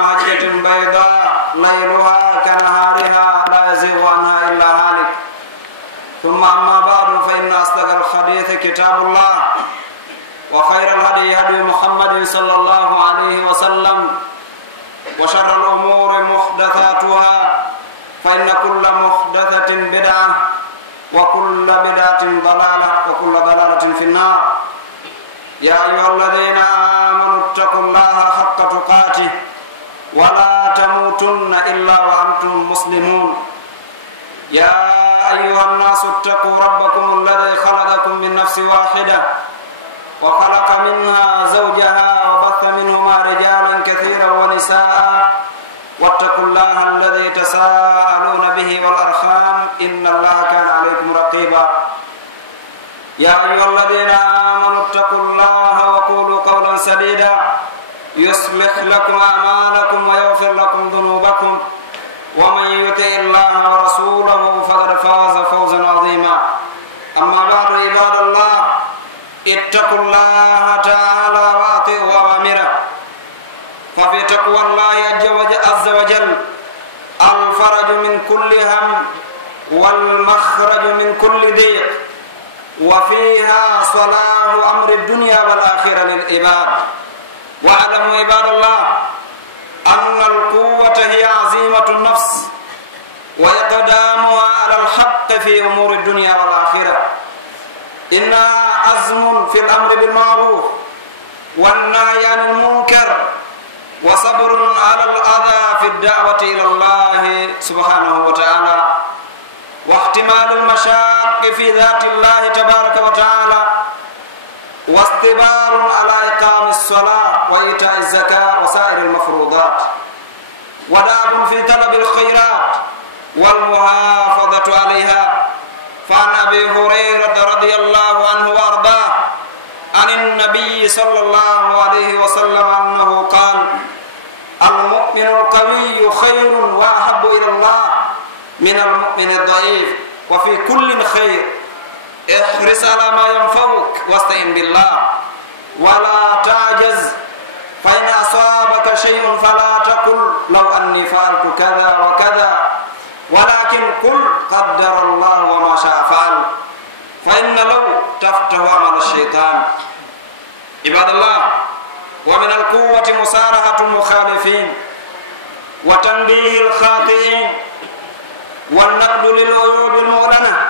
محجة بيضاء ليلها كنهارها لا يزيغ عنها إلا هالك. ثم أما بعد فإن أصدق الحديث كتاب الله، وخير الهدي هدي محمد صلى الله عليه وسلم، وشر الأمور محدثاتها، فإن كل محدثة بدعة، وكل بدعة ضلالة، وكل ضلالة في النار. يا أيها الذين آمنوا اتقوا الله حق تقاته ولا تموتن إلا وأنتم مسلمون. يا أيها الناس اتقوا ربكم الذي خلقكم من نفس واحدة وخلق منها زوجها وبث منهما رجالا كثيرا ونساء، واتقوا الله الذي تساءلون به والأرحام إن الله كان عليكم رقيبا. يا أيها الذين آمنوا اتقوا الله وقولوا قولا سديدا يصلح لكم أعمالكم ويغفر لكم ذنوبكم، ومن يطع الله ورسوله فقد فاز فوزا عظيما. أما بعد عباد الله، اتقوا الله تعالى وأطيعوا أوامره، ففي تقوى الله عز وجل الفرج من كل هم والمخرج من كل ضيق، وفيها صلاح أمر الدنيا والآخرة للعباد. واعلموا عباد الله أن القوة هي عزيمة النفس وإقدامها على الحق في أمور الدنيا والآخرة. إنها عزم في الأمر بالمعروف والنهي عن المنكر، وصبر على الأذى في الدعوة إلى الله سبحانه وتعالى، واحتمال المشاق في ذات الله تبارك وتعالى، واستبار على إقام الصلاة وإيتاء الزكاة وسائر المفروضات، ودعب في طلب الخيرات والمحافظة عليها. فعن أبي هريرة رضي الله عنه وأرضاه عن النبي صلى الله عليه وسلم أنه قال: المؤمن القوي خير وأحب إلى الله من المؤمن الضعيف، وفي كل خير احرص على ما ينفعك واستعن بالله ولا تعجز، فإن أصابك شيء فلا تقل لو أني فعلت كذا وكذا، ولكن قل قدر الله وما شاء فعل، فإن لو تفتح عمل الشيطان. عباد الله، ومن القوة مصارحة المخالفين وتنبيه الخاطئين والنقد للعيوب المعلنة،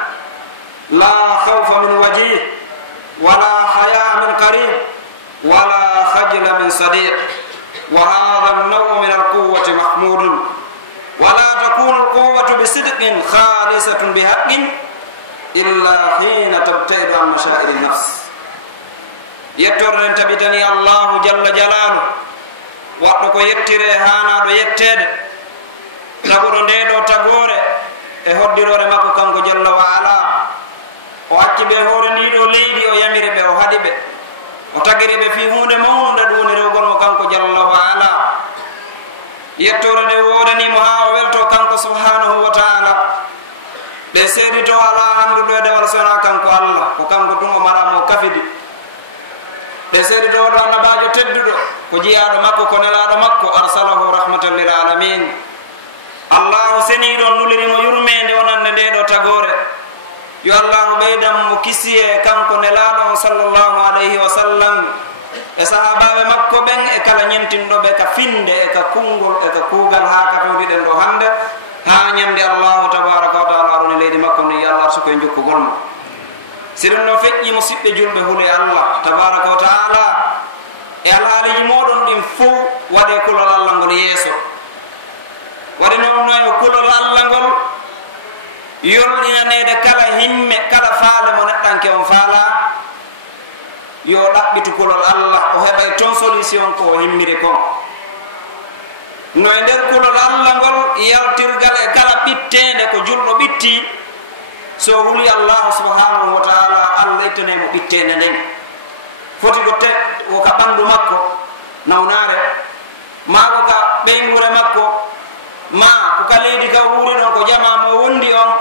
لا خوف من وجيه ولا حياء من قريب ولا خجل من صديق، وهذا النوع من القوة محمود. ولا تكون القوة بصدق خالصة بحق إلا حين تبتعد عن مشاعر النفس. يتورن تبتني الله جل جلاله وقت ko yettire hana do yettede tagoro ndedo tagore e hoddirore makko kanko jalla wa ala, o acci be hoore ndido leydi, o yamiri be, o hadi be, o tagiri be fi hunde mawnude duni rewgol mo kanko jalla wa ala. yettore nde wodanimo ha o welto kanko subhanahu wa ta'ala. ɓe seedito ala handuɗo e dewal sona kanko Allah, ko kanko tun o maramo kafidi. ɓe seedito ɗo annabajo tedduɗo, ko jiyaɗo makko, ko nelaɗo makko, arsalahu rahmatan lil alamin. allahu seniɗon nulirimo yurmede wonande ndeɗo tagore. yo allahu ɓeydan mo kisiye kanko nelaɗo on sallllahu alayhi wa sallam e sahabaɓe makko ɓen e kala ñentinɗoɓe ka finde e ka kungol e ka kuugal ha ka fewɗiɗen ɗo hande ha ñamde allahu tabaraka wa taala aroni leydi makko no yi allah sukoye jokkugol mo. siɗum no feƴƴi musidɓe julɓe huule allah tabaraka wa taala e alhaaliji moɗon ɗin fo waɗe kulol allah ngol yeeso. waɗi noon noyo kulol allah ngol yolɗinanede kala himme, kala faale mo neɗɗanke on faala, yo ɗaɓɓitu kulol allah, o heɓay toon solution ko o himmiri kon. no e nder kulol allah ngol yaltirgal e kala ɓittede ko julɗo ɓitti, so huli allahu subhanahu wa taala allah ittanemo ɓittede nden. foti ko ka ɓandu makko nawnare, ma ko ka ɓeygure makko, ma ko ka leydi ka wuuri ɗon, ko jamamo wondi on,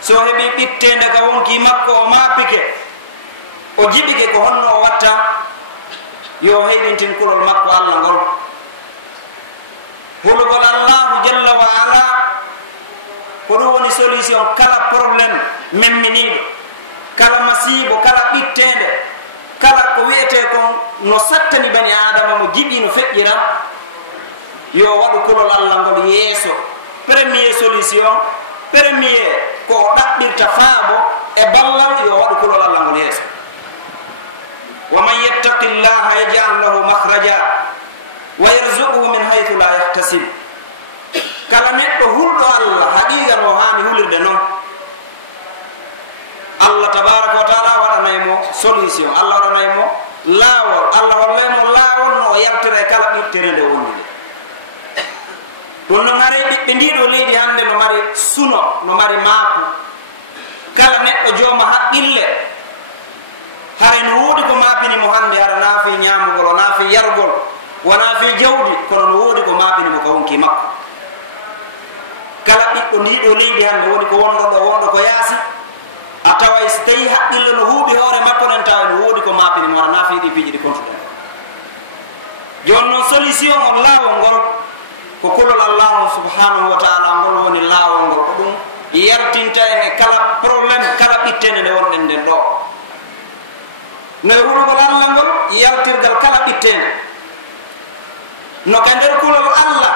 so heɓi ɓittede ka wonki makko o mapike, o jiɓike ko honno o watta, yo heyɗintin kulol makko allah ngol. hulugol Allah jalla wa ala ko ɗum woni solution kala probléme memminiɗo kala masibo kala ɓittede kala ko wiyete kon no sattani bani adama mo jiɓi no feƴƴira yo waɗu kulol Allah ngol yeeso premier solution premier ko ɗaɓɓirta faabo e ballal yo waɗu kulol Allah ngol yeeso wa man yattaqi llaha yaj'al lahu makhraja wa yarzuquhu min haythu la yahtasib kala neɗɗo hulɗo Allah haqiqa no hani hulirde noon Allah tabaraka wa taala waɗanaymo solution Allah waɗanaymo laawol Allah wallaymo laawol no o yaltira e kala ɓittere nde woni nde ɗum no ngare ɓiɓɓe ndiɗo leydi hannde no mari suno no mari maaku kala neɗɗo jooma haqqille hare no woodi ko maapinimo hannde hara naafi ñaamugol o naafi yargol wona fi jawdi kono no woodi ko maapinimo ko wonki makko kala ɓiɗɗo ndiɗo leydi hannde woni ko wonɗo ɗo wonɗo ko yaasi a taway so tawi haqqille no huuɓi hoore makko nen tawa no woodi ko maapinimo hara naafi ɗi piiji ɗi contuɗen jooni noon solution on laawol ngol ko kulol Allah subhanahu wa ta'ala ngol woni laawol ngol ko ɗum yaltinta en e kala probléme kala ɓittende nde wonɗen nden ɗo no wulugol Allah ngol yaltirgal kala ɓittende no ka nder kulol Allah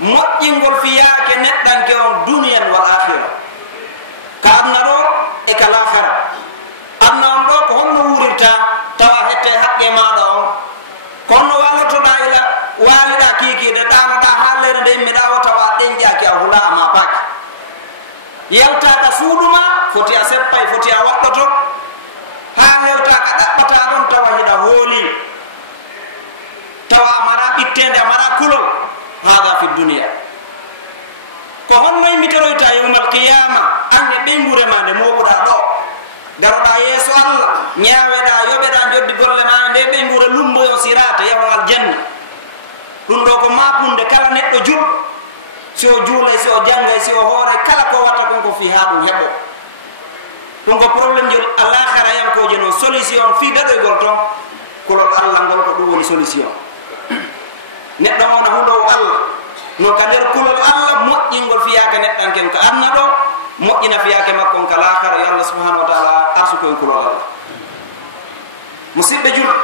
moƴƴingol fiyaake neɗɗanke on duniyan wal akhira ka aduna ɗo e ka lahara aduna on ɗo ko honno wurirta tawa hette haqqe maɗa on ko honno walotoɗa ila waaliɗa kiikiide ɗanoɗa haalere nde yimmiɗa o tawa ɗenƴaki a hula ma paaki yaltaka suuɗuma foti a seppay foti a waɗɗoto ha hewtaka ɗaɓɓata ɗon tawa hiɗa hooli tawa amara ɓittende amara kulol hada fi dunia ko honno yimmiteroyta yawmal qiyama anne ɓeygurema nde moɓuɗa ɗo daroɗa yeeso Allah ñaaweɗa yoɓeɗa joddi golle ma nde ɓeygure lumboyo sirata yahongal janna ɗum ɗo ko mapunde kala neɗɗo julɗo si o juulay si o janggay si o hoore kala ko watta kon ko fi ha ɗum heɓo ɗum ko probléme jol alakhara yankoje noon solution fi daɗoygol toon kolol Allah ngol ko ɗum woni solution neɗɗo mawna hulowo Allah non ka nder kulol Allah moƴƴingol fiyake neɗɗanken ko adna ɗo moƴƴina fiyake makkon ka laakara yo Allah subhanahu wa taala arsu koye kulol Allah musidɓe julɓe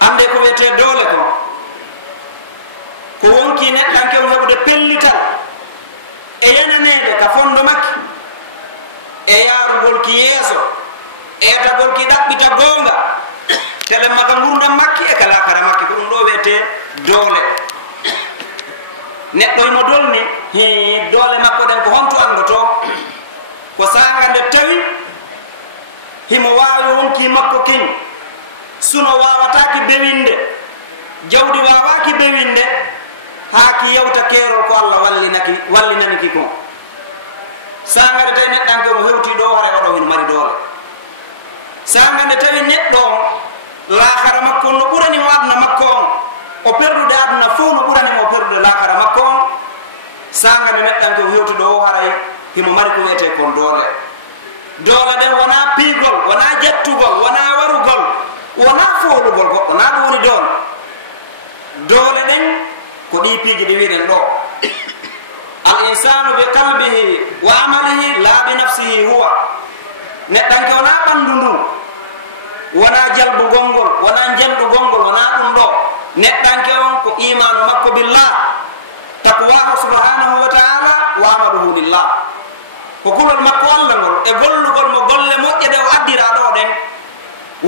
ande ko wiyete doole ko wonki neɗɗanke o heɓude pellital e yananede ka fondo makki e yaarugol ki yeeso e yatagol ki ɗaɓɓita goonga tele maka gurdam makki e ka laakara makki ko ɗum ɗo wiyete doole neɗɗo imo dolni doole makko ɗen ko honto andoto ko sanga nde tawi himo wawi wonki makko ken suno wawataki bewinde jawdi wawaki bewinde haaki yewta keerol ko Allah wallinaniki kon sanga nde tawi neɗɗanke mo hewti ɗo hara oɗo hino mari doole sanga nde tawi neɗɗo laakara makko no ɓuranimo aduna makko on o perdude aduna fof no ɓuranimo o perdude laakara makko on sanga nde neɗɗanke o hewti ɗo haray himo mari ko wiyete kon doole ɗen wona piigol wona jettugol wona warugol wona foolugol goɗɗo na ɗum woni doole ɗen ko ɗi piiji ɗi wiɗen ɗo al insanu bi qalbihi wa amalihi la bi nafsihi huwa neɗɗanke wona ɓanndu ndun wona jalbugol ngol wona jemɗugol ngol wona ɗum ɗo neɗɗanke on ko imanu makko billah taqwahu subhanahu wa taala wa amaluhu lillah ko kulol makko Allah ngol e gollugol mo golle moƴƴe ɗe o addira ɗo ɗen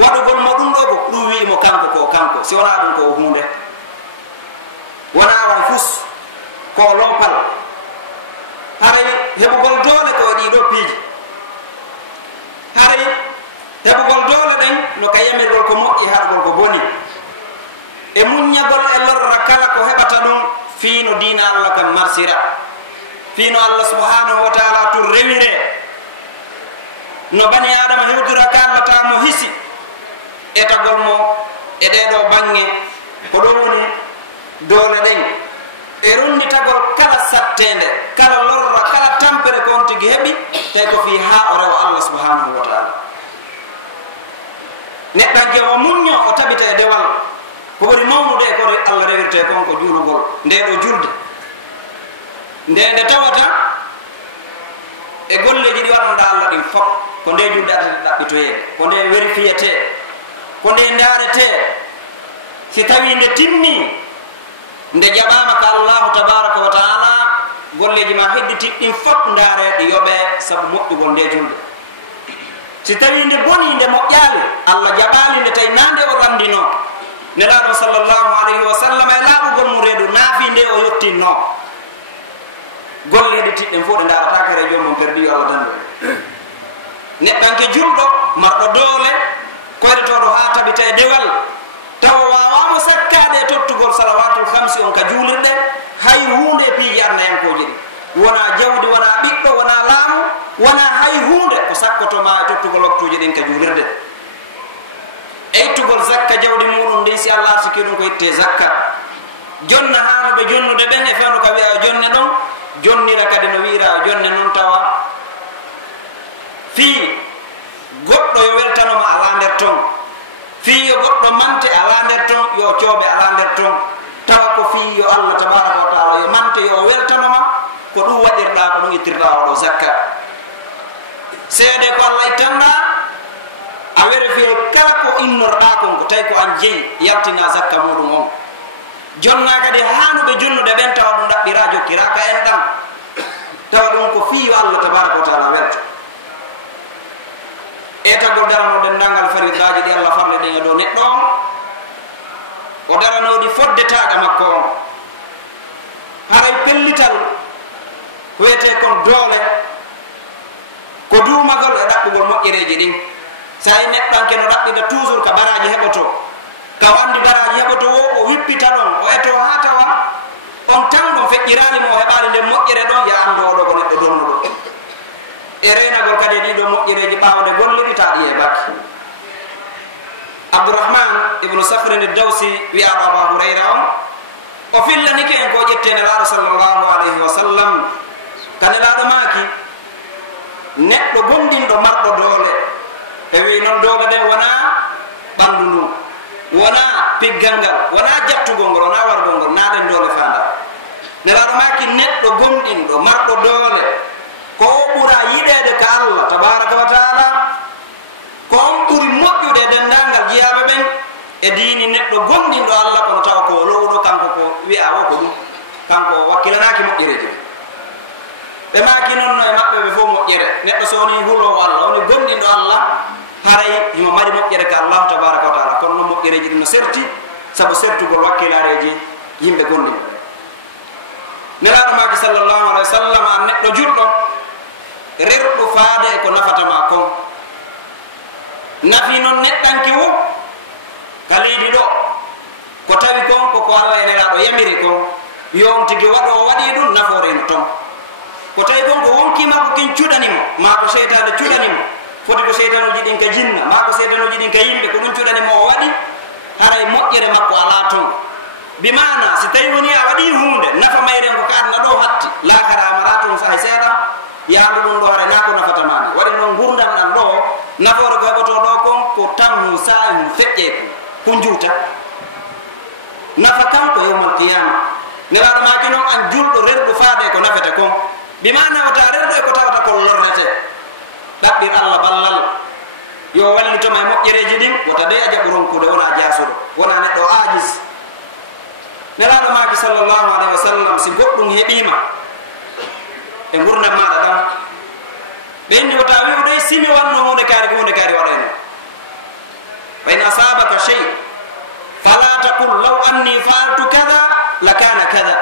waɗugol mo ɗum ɗo ko ɗum wi'imo kanko si wona ɗum ko o hunde wona wan fus ko loopal haray heɓugol doole ko ɗiɗo piiji haray heɓugol doole ɗen no ka yamirgol ko moƴƴi haɗugol ko boni e muññagol e lorra kala ko heɓata ɗum fiino diina Allah kam marsira fiino Allah subhanahu wa taala tun rewire no bani adama hewdira ka Allah ta mo hisi e tagol mo e ɗeɗo bange ko ɗo woni doole ɗen e rundi tagol kala sattende kala lorra kala tampere ko on tigi heɓi tawi ko fi ha o rewa Allah subhanahu wa taala neɗɗanke o muñño o tabita e dewal ko ɓuri mawnude ko Allah rewirte kon ko juulugol nde ɗo julde nde tawata e golleji ɗi waɗanɗa Allah ɗin fof ko nde julde atati ɗaɓɓitoyeede ko nde vérifiété ko nde ndaarete si tawi nde timmi nde jaɓama ka Allahu tabaraka wa taala golleji ma hedditi ɗin fof ndaareɗi yoɓe sabu moƴƴugol nde julde si tawi nde boni nde moƴƴaali Allah jaɓaali nde tawi nande o ramdino nelaɗo sallllahu alayhi wa sallam e laaɓugol mum reedu naafi nde o yettinno golleɗi tiɗɗen fof ɗe ndaratake re joomum perdi yo Allah dandu neɗɗanke julɗo marɗo doole koyretoɗo ha tabita e dewal tawa wawamo sakkade e tottugol salawatul hamsi on ka juulirɗe hay hunde piiji arnayankoji ɗi wona jawdi wona ɓiɗɗo wona laamu wona hay hunde ko sakkotoma e tottugol waktuji ɗin ka juulirde e ittugol zakka jawdi muɗum ndin si Allah arsiki ɗum ko itte zakka jonna hanuɓe jonnude ɓen e fewno ka wiya o jonne ɗon jonnira kadi no wiira o jonne noon tawa fii goɗɗo yo weltanoma ala nder ton fii yo goɗɗo mante ala nder ton yo cooɓe ala nder ton tawa ko fii yo Allah tabaraka wa taala yo mante yo weltanoma ko ɗum waɗirɗa ko ɗum ittirɗa oɗo zakka seede ko Allah ittanɗa a vérifié kala ko innorɗa kon ko tawi ko an jeeyi yaltina zakka muɗum on jonna kadi hanuɓe jonnude ɓen tawa ɗum ɗaɓɓira jokkiraka en ɗam tawa ɗum ko fiyo Allah tabaraka wa taala welto etagol darano dendangal faridaji ɗi Allah farle ɗen e dow neɗɗo on o daranoɗi foddetaɗa makko on haray pellital wiyete kon doole ko duumagol e ɗaɓɓugol moƴƴereji ɗin sa yi neɗɗanke no ɗaɓɓita toujours ka baraji heɓoto ka wandi baraji heɓoto o wippita ɗon o eto ha tawa on tan ɗon feƴƴirani mo o heɓali nden moƴƴere ɗon ya andu oɗo ko neɗɗo donnuɗo e reynagol kadi e ɗiɗo moƴƴereji ɓawde golliɗitaɗi e bakki Abdourahman ibnu Safrin ad-Dawsi wiyaɗo Aba Hurayra on o fillanike en ko ƴette nelaɗo sallllahu alayhi wa sallam ka nelaɗo maaki neɗɗo gonɗinɗo marɗo doole e wi noon doole ɗen wona ɓandu ndu wona piggal ngal wona jattugol ngol wona wargol ngol na ɗen doole fanda nelaɗo maki neɗɗo gonɗinɗo marɗo doole ko o ɓura yiɗede ka Allah tabaraka wa taala ko on ɓuri moƴƴude dendangal jiyaɓe ɓen e diini neɗɗo gonɗinɗo Allah kono tawa ko lowɗo kanko ko wi'a o ko ɗum kanko wakkilanaki moƴƴereji ɓe maki noon no e maɓɓe ɓe fof moƴƴere neɗɗo so woni hulowo Allah woni gonɗinɗo Allah haray himo mari moƴƴere ka Allah tabaraka wa taala kono noon moƴƴereji ɗin no serti saabu sertugol wakkilareji yimɓe gonɗinɓe nelaɗo maki sallllahu alayhi wa sallam an neɗɗo julɗo rerɗo faade e ko nafatama kon nafi noon neɗɗanki wo ka leydi ɗo ko tawi kon koko Allah e nelaɗo yamiri kon yo on tigi waɗo o waɗi ɗum naforeno ton ko tawi kon ko wonkima ko kin cuɗanimo ma ko seytane cuɗanimo foti ko seytanuji ɗin ka jinna ma ko seytanuji ɗin ka yimɓe ko ɗum cuɗanimo o waɗi haray moƴƴere makko ala ton bi mana si tawi woni a waɗi hunde nafa mayren ko ka adna ɗo hatti lakara amara ton hay seeɗa yaandu ɗum ɗo haray na ko nafatamani waɗi noon gurdam ɗam ɗo nafoore ko heɓoto ɗo kon ko tan hu sa'i hu feƴƴeeko ko juuta nafa kanko yawmal qiyama nelaɗo maki noon an julɗo rerɗo faade ko nafete kon bi mana wata rerɗo e ko tawata ko lornete ɗaɓɓir Allah ballal yo wallitoma e moƴƴereji ɗin wota de a jaɓu ronkude wona jasuɗo wona neɗɗo ajis nelaɗo maki sallllahu alayhi wa sallam si goɗɗum heɓima e gurdam maɗa ɗam ɓenni wota wiwɗo simi wanno hunde kaari ko hunde kaari waɗayno fa in asabaka chey fala taqul law anni faaltu kada la kana kada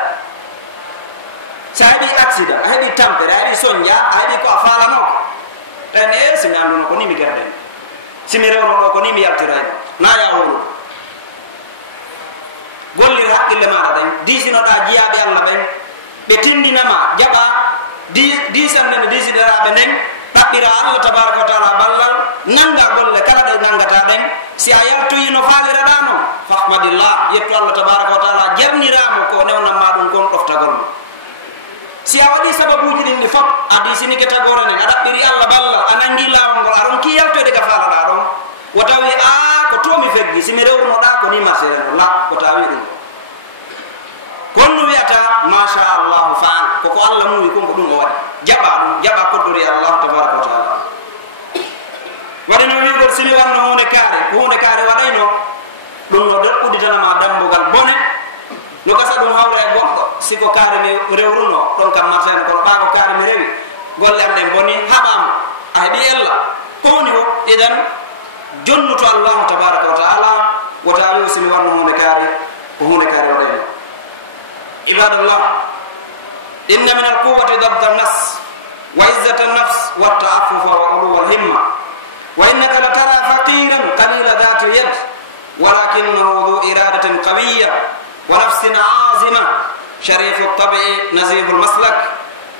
sa heɓi accident a heɓi tampere a heɓi soñja a heɓi ko a faalanoko tan e simi anduno ko ni mi gerdeno simi rewno ɗo ko ni mi yaltirayno na ya woluɗo gollir haqqille maɗa ɗen disinoɗa jiyaɓe Allah ɓen ɓe tindinama jaɓa disande ne disiɗeraɓe nden ɗaɓɓira Allah tabaraka wa taala ballal nanga golle kala ɗe nangata ɗen si a yaltoyino faaliraɗa noon fahmadillah yetto Allah tabaraka wa taala jarniramo ko newnanma ɗum kon ɗoftagol ma si a waɗi sababuji ɗin ɗi fof a disinike tagore nen a ɗaɓɓiri Allah ballal a nangi lawol ngol aɗon ki yaltoyde ka faalaɗa ɗon wo tawi a ko tomi feggi simi rewno da ko ni marché la ko tawi dum konno wiata ma sha Allah fa'al ko Allah mu ko dum o wadi jaba ko dori Allah tabaraka wa taala wadino wi gol simi wanno hunde kare wadayno dum no debudi tan ma dambugal bone no gasa dum hawra e goddo siko kare me rewruno don kam marché ko ba ko kare me rewi gollande boni habam abi ella koni wo idan jonnuto Allah tabaraka wa taala wa ta'ala simi wanno hunde kare wadayno ibadallah inna min al-quwwati dabt an-nafs wa izzat an-nafs wa at-ta'affuf wa ulu al-himma wa innaka la tara faqiran qalila dhat al-yad walakinahu dhu iradatin qawiyyah wa nafsin 'azima sharif at-tab'i nazih al-maslak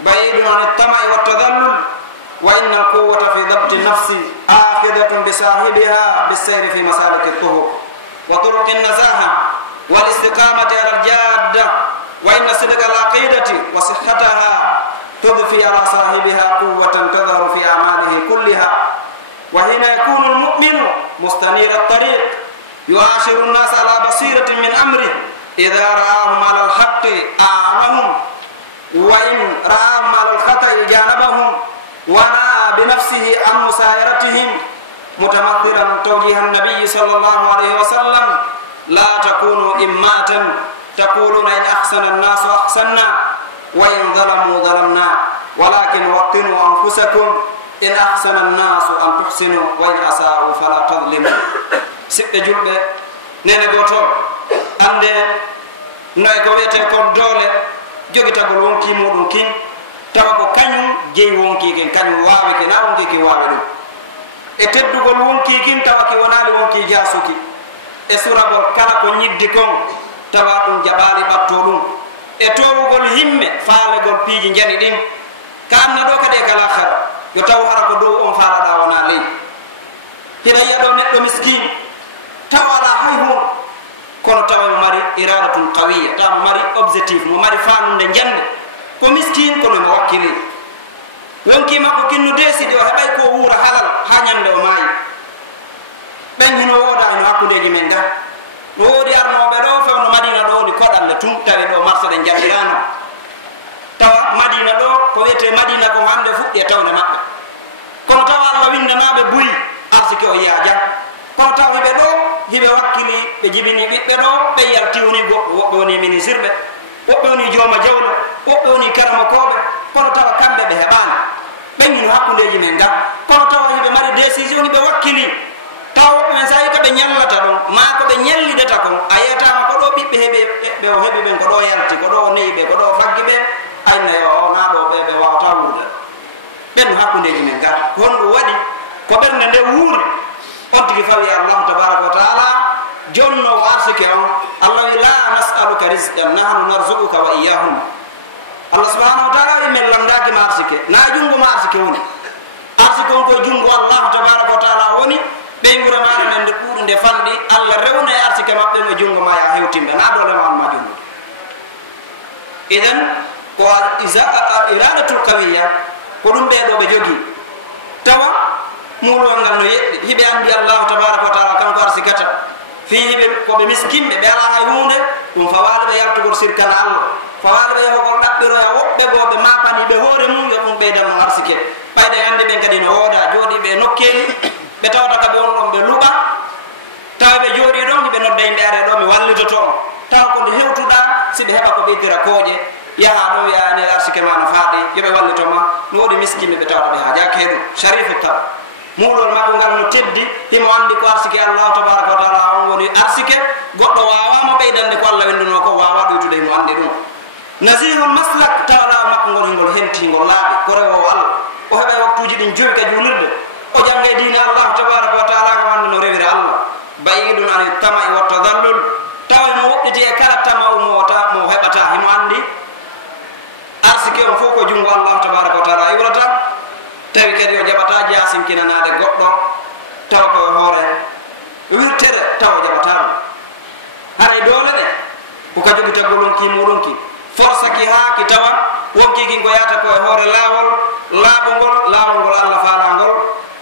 ba'id 'an at-tama'i wa at-tadallul wa inna al-quwwata fi dabt an-nafs afidatun bi sahibiha bis-sayr fi masalik at-tuhur wa turuq an-nazaha wal istiqamati 'ala al-jadda وإن صدق العقيدة وصحتها تضفي على صاحبها قوة تظهر في أعماله كلها وحين يكون المؤمن مستنير الطريق يعاشر الناس على بصيرة من أمره إذا رآهم على الحق أعانهم وإن رآهم على الخطأ جانبهم ونأى بنفسه عن مسايرتهم متمثلا توجيه النبي صلى الله عليه وسلم لا تكونوا إماة تقولون إن أحسن الناس أحسننا وإن ظلموا ظلمنا ولكن وطنوا أنفسكم إن أحسن الناس أن تحسنوا وإن أساءوا فلا تظلموا سبت جلبة نene goto ande noy ko wete ko dole jogita gol wonki modum kin tawa ko kanyum jeey wonki ken kanyum waawe ke na wonki ki waawe dum e teddugol wonki kin tawa ki wonali wonki jasuki e suragol kala ko nyiddi kon tawa dum jabali batto dum e towugol himme faalegol piiji jani din kamna do kade kala khar yo taw hara ko do on faala da wona ley hida yado neddo miskin tawala hayhum kono tawa mari iradatun qawiyya ta mari objectif mo mari faanunde jande ko miskin ko no wakkili wonki makko kinno desidi o hebay ko wuura halal ha nyande o maayi ben hino woda no hakkudeji men da wodi arnoɓe ɗo fewno madina ɗo ni koɗalle tum tawi ɗo marché ɗe jabirano tawa madina ɗo ko wiyete madina ko hande fuɗɗi e tawne maɓɓe kono tawa allah windanaɓe buyi arsike o yiya jam kono tawa hiɓe ɗo hiɓe wakkili ɓe jibini ɓiɓɓe ɗo ɓe yalti woni goɗɗo woɓɓe woni ministre ɓe woɓɓe woni jooma jawle woɓɓe woni karamakoɓe kono tawa kamɓe ɓe heɓani ɓenngino hakkudeji men gam kono tawa hiɓe mari décision hiɓe wakkili taw men sayi ko be nyallata don ma ko be nyallidata kon ayata ko do bibbe hebe be o hebi ben ko do yalti ko do neyibe ko do faggi be ayna yo na do be wata wuurde ben hakkundeji men gar hondo wadi ko berne nde wuuri on tigi fawi Allah tabaaraka wa taala jonno warsike on Allah la nas'aluka rizqan nahnu narzuquka wa iyyahum Allah subhanahu wa taala wi men lamdaki marsike na jungo marsike woni arsike on ko jungo Allah tabaaraka wa taala woni be ngura ma men de ɓuurde fandi Allah rewna e arsike maɓɓe no jungo ma ya hewtimɓe na dole ma jungo idan ko iradatul qawiyya ko ɗum ɓeɗo ɓe jogi tawa mulol ngal no yeɗɗi hiɓe andi Allah tabaraka wa taala kanko arsikata fi hiɓe koɓe miskinɓe ɓe ala hay hunde ɗum fawaade ɓe yaltugol sirkala Allah fawaade ɓe yahogol ɗaɓɓiroya woɓɓe bo ɓe mapani ɓe hoore mum yo ɗum ɓeydan no arsike ɓayde ande ɓen kadi no wooda jooɗi ɓe nokkeli ɓe tawata kaɓe on ɗon ɓe luɓa tawa ɓe jooɗi ɗon ɓe nodda yimɓe are ɗo mi wallitoto on tawa ko nde hewtuɗa si ɓe heɓa ko ɓeydira kooƴe yaha ɗon wiyani arsike ma no faaɗi yoɓe wallitoma no woodi miskinɓe ɓe tawata ɓe haajaki heɗum sharifu tab muɗol makko ngal no teddi himo andi ko arsike Allah tabaraka wa taala on woni arsike goɗɗo wawama ɓeydande ko Allah wenduno ko wawa ɗoytude himo andi ɗum nasihul maslak tawɗa makko ngol hingol henti ngol laaɓi ko rewowo Allah o heɓa waktuji ɗin joyi ka julirde o jange dina Allah tabaraka wa taala ko wande no rewira Allah bayidun an tama'i wa tadallul tawa mo woɗɗiti e kala tama'u mo heɓata himo andi arsike on fof ko jungo Allah tabaraka wa taala iwrata tawi kadi o jaɓata jasinkinanade goɗɗo tawa ko hoore wirtere tawa jaɓata ɗum haray dole ɗe koka jogi taggolonki muɗumki forsaki haaki tawa wonkikin ko yata ko e hoore laawol laawol ngol Allah faalangol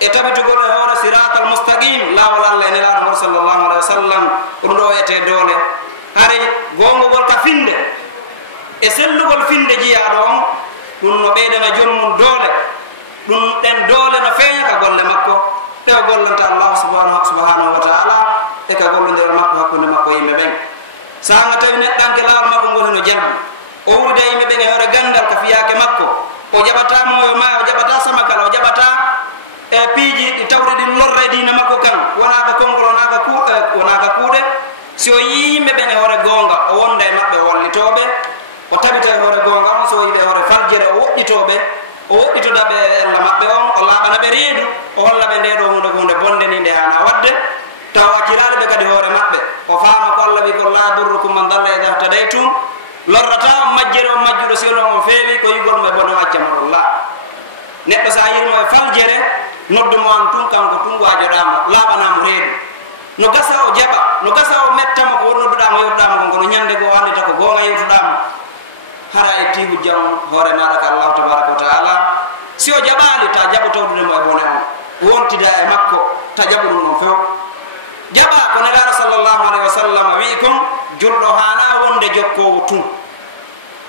e tabitugol e hoore siratal mustaqim laawol Allah e nelaɗo ngol sallllahu alayhi wa sallam ɗum ɗo ete doole haray gongogol ka finde e sellugol finde jiyaɗo on ɗum no ɓeydana jommum doole ɗum ɗen doole no feeña ka golle makko ɗe o gollanta Allah subhanahu wa ta'ala e ka gollodira makko hakkunde makko yimɓe ɓen sanga tawi neɗɗanke lawol makko ngol heno jalbi o wurida yimɓe ɓen e hoore gandal ka fiyake makko o jaɓata moyo ma o jaɓata samakala o jaɓata e piiji ɗi tawde ɗin lorre dina makko kan wonaka konngol wonaka kuuɗe si o yi yimɓe ɓen e hoore gonga o wonda e maɓɓe o wallitoɓe o tabita e hoore gonga on so yiɓe e hoore faljere o woɗɗitoɓe o woɗɗitoɗaɓe allah maɓɓe on o laaɓana ɓe reedu o holla ɓe nde ɗo hunde bonde ni nde hana wadde taw acciraɗe ɓe kadi hoore maɓɓe o faama ko allah wi ko la durrukum man dalla ida htadaytum lorrata on majjere on majjuɗo silon on feewi ko yigol mo e bono acca moɗon laa neɗɗo sa yirmo e faljere noddumo an tun kanko tun wajoɗamo laaɓanamo reedu no gasa o jaɓa no gasa o mettamo ko nodduɗamo yewtuɗamo ko ngono ñande goo andita ko gonga yewtuɗamo hara e tihu jam hoore maɗa ka allahu tabaraka wa taala si o jaɓali ta jaɓo tawdudemo e bone on wontida e makko ta jaɓo ɗum on few jaɓa ko nelaɗo sallllahu alayhi wa sallam wi kon julɗo hana wonde jokkowo tun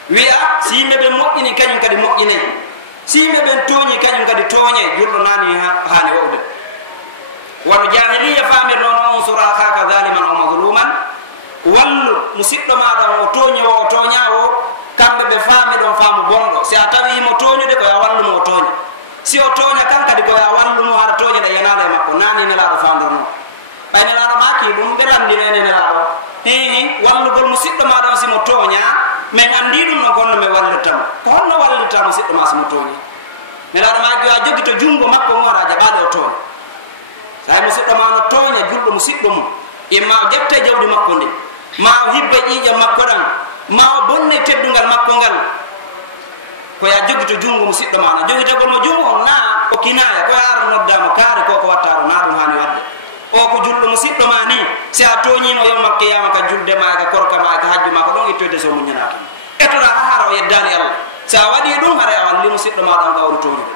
wiya si yimɓe ɓen moƴƴini kañum kadi moƴƴinayi si yimɓe ɓen tooñi kañum kadi tooñe julɗo nani hani wowde wono jahiliya famir noon on sura akaka zaliman o mazluman wallu musidɗo maɗa o tooñowo o tooñawo kamɓe ɓe faami ɗon faamu bonɗo si a tawimo tooñude koya wallumo o tooña si o tooña kan kadi koya wallumo hara tooñeɗa yenaɗa e makko nani nelaɗo famdorno ɓay nelaɗo maki ɗum ɓe landinene nelaɗo hihi wallugol musidɗo maɗa on simo tooña min andi ɗum no gonno mi wallittamo ko honno wallitta musidɗo ma simo tooñi nelaɗo maki a jogi to jungo makko ngoɗa jaɓaɗe o tooña sayi musidɗo ma no tooña julɗo musidɗo mum imma o jette jawdi makko ndi ma o hibba ƴiƴam makko ɗan ma o bonne teddungal makko ngal koya jogi to jungo musidɗo ma no jogitagol mo jungo on na o kinaya koya ara noddamo kaari koko wattaro na ɗum hani wadde o ko julɗo musidɗo ma ni si a tooñimo yowma qiyama ka julde ma ka korka ma ka hajju ma ko ɗon ittoyde so muñanaki etoɗa ha hara o yeddani allah sa waɗi ɗum haara a walli musidɗo ma ɗon kawri tooñude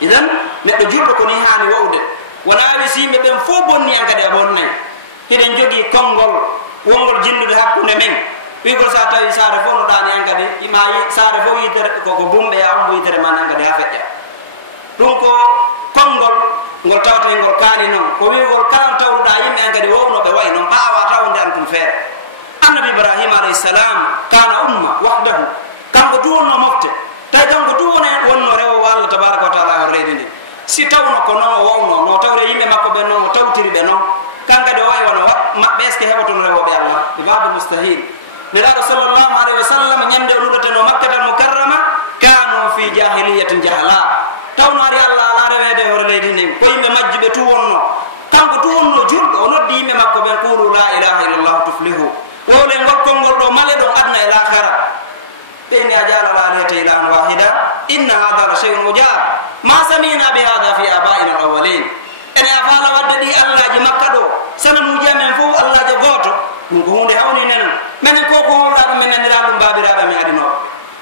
idan neɗɗo julɗo ko ni hani wowde wona wi si yimɓe ɓen fof bonni an kadi a bonnayi hiɗen jogui konngol wongol jinnude hakkude men wigol sa tawi saare fof no ɗani an kadi ma saare fof yitere koko bumɓe a on bo yitere man an kadi ha feƴƴa ɗum ko konngol ngol tawata ngol kaani noon ko wigol kala tawruɗa yimɓe en kadi wownoɓe wayi noon ɓawa tawde an tum feere annabi ibrahima alayhi salam kana umma wahdahu kanko du wonno mofte tawi kanko du wonno rewowo allah tabaraka wa taala hon reedi ndi si tawno ko noon o wowno no tawre yimɓe makko ɓen noon o tawtiri ɓe noon kankadi o wawi wono maɓɓe est ce que heɓotono rewoɓe allah ibadu mustahil nelaɗo sallllahu alayhi wa sallam ñande o ɗuɗateno makkatal mukarrama kanu fi jahiliyatin jahala tawno ari allah ala rewede hoore leydi ndin ko yimɓe majjuɓe tu wonno kanko tu wonno julɗo o noddi yimɓe makko ɓen qulu la ilaha illallah tuflihu wowle ngol konngol ɗo male ɗon adna e lahara ɓeni a jala la alihata ilahan wahida inna hada la cheyun ujab ma samina bi hada fi abaina al awalin ene a faala wadde ɗi allaji makka ɗo sanamuji amen fof allaji goto ɗum ko hunde hawni nen minen ko ko howɗa ɗum min nandira ɗum babiraɓe mi adinoɓe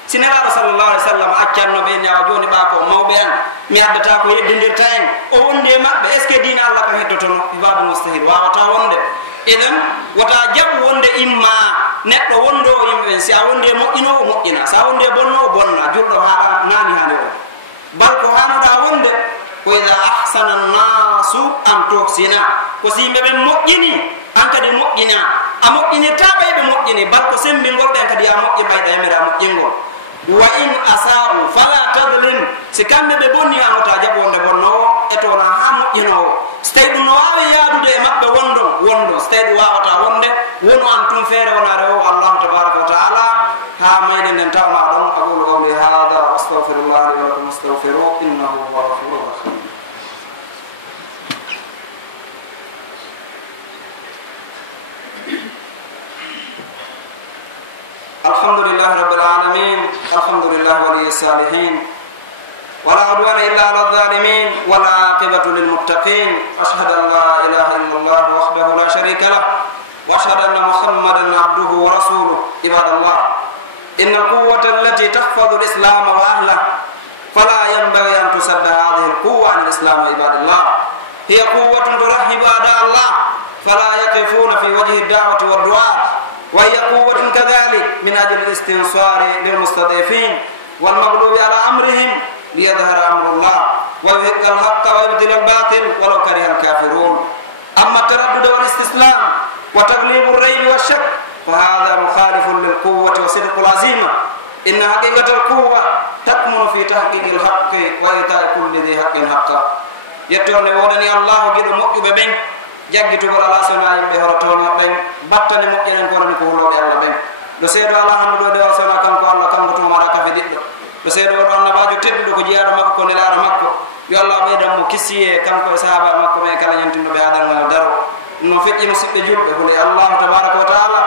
si nelaɗo sallllahu alih w sallam accanno ɓe ñawa joni ɓa ko mawɓe an mi addata ko yeddidirta en o wonde maɓɓe est ce que dina allah kam heddotono ibadu mustahil wawata wonde idan wota jaɓu wonde imma neɗɗo wondo o yimɓe ɓen si a wonde moƴƴino o moƴƴina sa wonde bonno o bonna julɗo ha nani hande o bal ko hanoɗa wonde ko ida ahsana nnasu an tuhsina ko si yimɓe ɓen moƴƴini an kadi moƴƴina a moƴƴinirta ɓayɓe moƴƴini bal ko sembingol ɓen kadi ya moƴƴi ɓayɗa yamira moƴƴingol wa in asa'u fala tadlim si kamɓe ɓe bonni amata jaɓo wonde bonnowo etona ha moƴƴinowo so tawi ɗum no wawi yaadude e maɓɓe wondo so tawi ɗum wawata wonde wono an tum feere wona rewowo allahu tabaraka wa taala ha mayde nden tawma ɗon aqulu qawli hada wa astaghfirullah li wa lakum astaghfiru innahu huwa ghafurur rahim الحمد لله رب العالمين الحمد لله ولي الصالحين ولا عدوان إلا على الظالمين ولا عاقبة للمتقين أشهد أن لا إله إلا الله وحده لا شريك له وأشهد أن محمدا عبده ورسوله عباد الله إن القوة التي تحفظ الإسلام وأهله فلا ينبغي أن تسد هذه القوة عن الإسلام عباد الله هي قوة ترحب أعداء الله فلا يقفون في وجه الدعوة والدعاء، وهي قوة كذلك من أجل الاستنصار للمستضعفين والمغلوب على أمرهم ليظهر أمر الله ويحق الحق ويبطل الباطل ولو كره الكافرون. أما التردد والاستسلام وتغليب الريب والشك فهذا مخالف للقوة وصدق العزيمة. إن حقيقة القوة تكمن في تحقيق الحق وإيتاء كل ذي حق حقه. يتورني ودني الله جد مؤكب بين جاكتو الله سنا يمبه هرتوني بين باتني مؤكين كورني كهلو الله بين do seedo Allah hamdo de wasona kanko Allah kanko to mara ka fediddo do seedo don na bajo teddudo ko jiyaado makko ko nelaara makko yo Allah beydam mo kisiye kanko e sahaba makko me kala nyantindo be adal ngal daro no feƴƴi no sibbe julbe hule Allah tabaaraka wa taala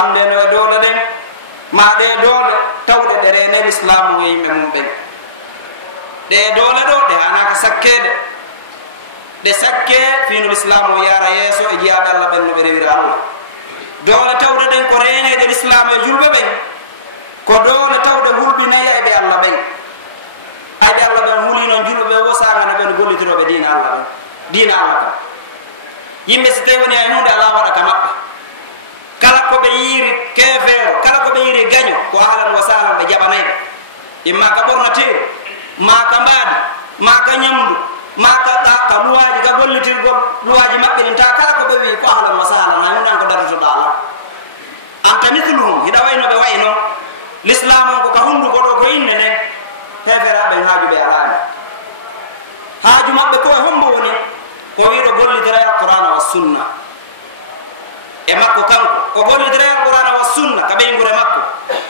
amde no dole den ma de dole tawde de rene islam mo yimbe mum ben de dole do de anaka sakkede de sakke finu islam o yara yeso e jiyaade Allah ben no be rewira Allah dole tawde den ko reñede l'islam e julbe ben ko dole tawde hulbinaya e be Allah ben ay Allah ben hulino julbe wosanga na ben gollitiro be diina Allah ben diina Allah ka yimbe si tewoni ay hunde Allah wada ka mabbe kala ko be yiri kefero kala ko be yiri gaño ko ahlan wa sahlan be jabanay imma ka bornatir ma ka mbadi ma ka nyamdu ma ka ka luwaji ka gollitir go luwaji mabbe ta kala ko be wi ko ahlan wa sahlan na hundan ko darto dala anta mithluhum hida wayno be wayno l'islam ko ka hundu ko do ko inne ne hefera be haaju be alani haaju mabbe ko hombo woni ko wi do gollitira alquran wa sunna e makko kanko o gollitira alquran wa sunna ka be ngure makko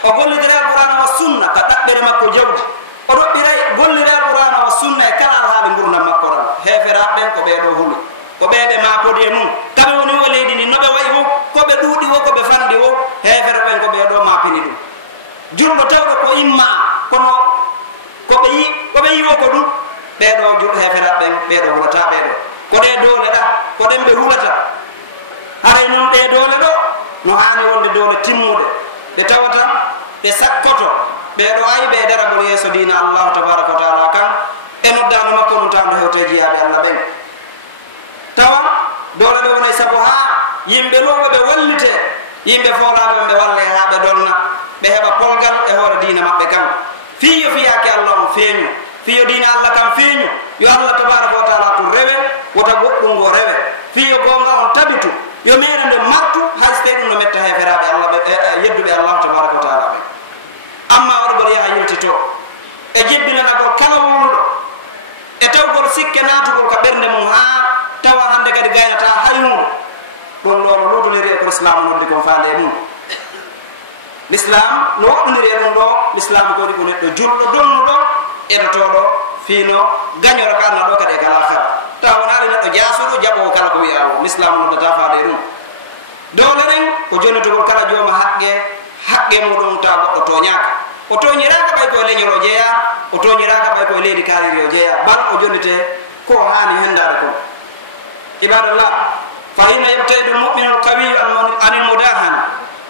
o gollitira alquran wa sunna ka dabbere makko jawdi o do biray gollitira alquran wa sunna e kala haali ngurna makko ran hefera ben ko be do hulu ko be be ma podi mum tabe woni o leedi ni no be wayi wo ko be duudi wo ko be fandi wo hefera ben ko be do ma pini dum juldo tawdo ko imma kono ko be yi wo ko dum be do juldo hefera ben be do hulata be do ko de dole da ko dem be hulata hay non be dole do no hani wonde dole timmude be tawata be sakkoto be do ay be dara bo yeso dina Allah tabaaraka taala kan e noddano makko non tando hewteji yaabe Allah ben tawa dole be wona sabo ha yimbe lowo be wallite yimbe foolaabe be walle ha be dolna be heba polgal e hoore dina mabbe kan fiyo fiyake Allah on feñu fiyo dina Allah kan feñu yo Allah tabaaraka wa taala to rewe wota goddum go rewe fiyo gonga on tabitu yo mere de mattu haste dum no metta heferabe Allah be yeddube Allah tabaaraka wa taala be amma wargol ya yiltito e jebbina na ko kala wondo e tawgol sikke natugol ka bernde mum ha tawa hande kadi gaynata hayundo don loro luduniri ko islam noddi ko faande mum l'islam no woduniri don do l'islam ko di ko neddo juldo donnudo edotodo fino gagnoro kana do kade kala akhir tawnaade neddo jaasudo jabo kala ko wi'awo l'islam no data faade dum dole ren ko jonotogol kala joma haqqe mudum ta goddo to nyaaka o toñiraka bay ko leñolo jeya o toñiraka bay ko leedi kaliri o jeya bal o jonite ko hani hendade ko ibadallah fa inna yabtaidu almu'minu alqawi an almudahana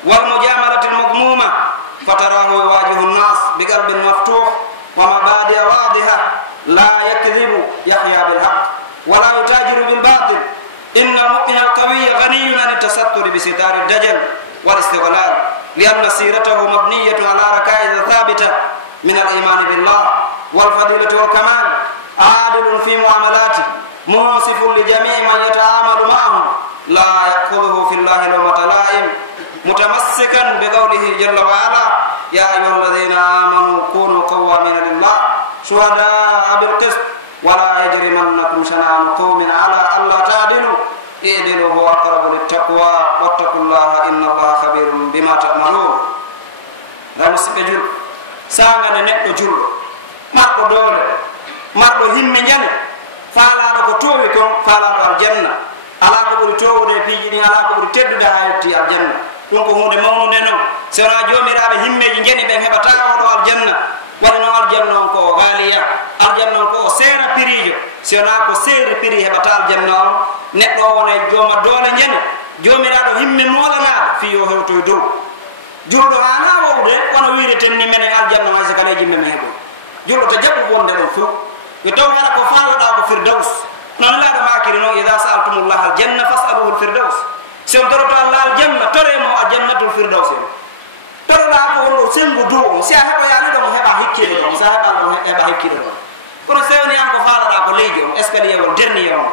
wal mujamalati almagmuma fatarahu yuwajihu an-nas biqalbin maftuh wa mabadi wadiha la yakdhibu yahya bil haqq wa la yutajiru bil batil inna almu'mina alqawi ghaniyun an tasattur bi sitar ad-dajjal wal istighlal لأن سيرته مبنية على ركائز ثابتة من الإيمان بالله والفضيلة والكمال عادل في معاملاته منصف لجميع من يتعامل معه لا يأخذه في الله لومة لائم متمسكا بقوله جل وعلا يا أيها الذين آمنوا كونوا قوامين لله شهداء بالقسط ولا يجرمنكم شنآن قوم على ألا تعدلوا اعدلوا هو أقرب للتقوى واتقوا الله إن الله خبير بما تعملون رمسك جل سانغا نيكو جل ماركو دول ماركو هيمي نياني فالا ko towi kon fala aljanna ala ko buri towde piiji ni ala ko buri teddude ha yetti aljanna dum ko hunde mawnude non sona jomirabe himmeji jeni be hebata do aljanna wala aljanna ko galiya aljanna ko sera pirijo sona ko seri piri hebata aljanna neddo wona joma dole jeni jomiraado himme molana fi yo hewto do juldo ana wawde wona wiire tenni men aljanna ma sakaleji men hebo juldo to jabbu bonde do fu yo taw wala ko faaloda ko firdaus non la ma kirino idha sa'altumullaha aljanna fas'aluhu alfirdaus sen toroto Allah aljanna toremo aljannatul firdaus toro la ko wono sengo do si a heba yaani do heba hikkide do sa heba do heba hikkide do kono sewni an ko faala ko leejo escalier wal dernier on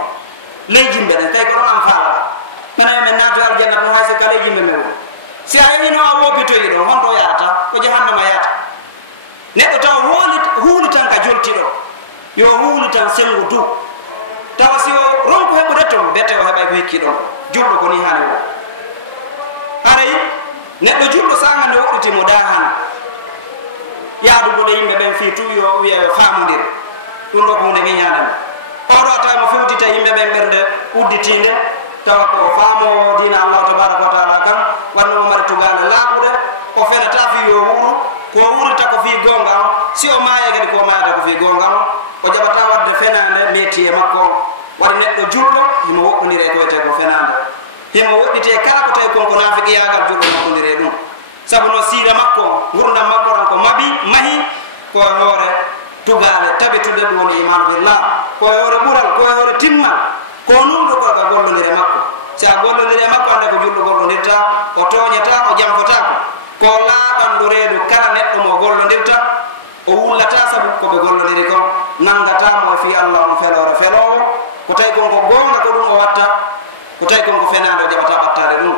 leeji mbede tay ko am faala mana men nato aljanna ko hayse kala leeji mbede wo si a yini no wobito yido honto yaata ko jahannama yaata neddo taw huuli tan ka jolti do yo huuli tan sengo do taw si o ronko hebo retom bete o heba ko hikkido juldo ko ni hani wo aray neddo juldo sanga ne woditi mo dahan yaadu gole yimbe ben fi tu yo wiye faamundir dum do ko hunde mi nyaadam oro ta mo fewtita yimbe ben berde udditinde taw ko faamo dina Allah tabaaraka wa taala kan wanno mari tugala laabude ko fela ta fi yo wuru ko wurita ko fi gonga si o maaye gadi ko maayata ko fi gonga ko jabata wadde fenande meti e makko wadi neddo juldo himo woddire ko wete ko fenande himo woddite kala ko tay konko nafiki yagal juldo woddire dum sabu no sira makko gurdam makko ran ko mahi ko hore tugale tabitude dum woni iman billah ko hore bural ko hore timma ko nundo ko ga gollondire makko sa gollondire makko ande ko juldo gollondirta o toñata o jamfata ko laaban do reedu kala neddo mo gollondirta o wullata sabu ko be gollondiri ko nangata mo fi Allah on felowo ko tay ko gonga ko dum o watta ko tay ko fenando jabata battare dum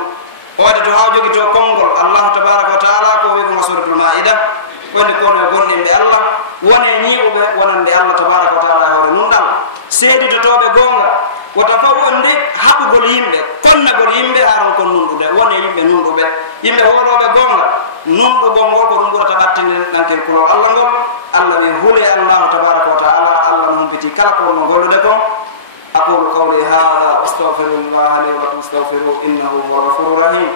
o wadi to hawjogi to kongol Allah tabaaraka wa taala ko wi ko suratul maida woni ko no gondinde Allah woni niibe wonande Allah tabaaraka wa taala hore nundal seedi to tobe gonga wata fa wonde habugol yimbe konnagol yimbe haron kon nundude woni yimbe nundude yimbe wolobe gonga nundu gongo ko dum burata battinde dankel ko Allah ngol Allah wi hule Allah tabaaraka wa taala Allah no humpiti kala ko no gollude ko أقول قولي هذا واستغفر الله لي ولكم استغفروه إنه هو الغفور الرحيم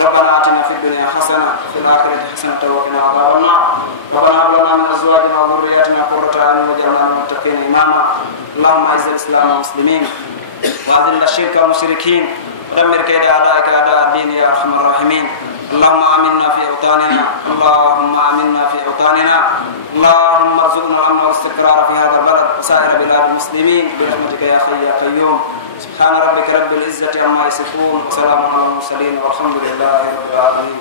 ربنا آتنا في الدنيا حسنة وفي الآخرة حسنة وقنا عذاب النار ربنا هب لنا من أزواجنا وذرياتنا قرة أعين واجعلنا للمتقين إماما اللهم أعز الإسلام والمسلمين وأذل الشرك والمشركين ودمر كيد أعدائك أعداء الدين يا أرحم الراحمين اللهم آمنا في أوطاننا اللهم آمنا في أوطاننا اللهم ارزقنا الأمن والاستقرار في هذا البلد وسائر بلاد المسلمين برحمتك يا حي يا قيوم سبحان ربك رب العزة عما يصفون وسلام على المرسلين والحمد لله رب العالمين.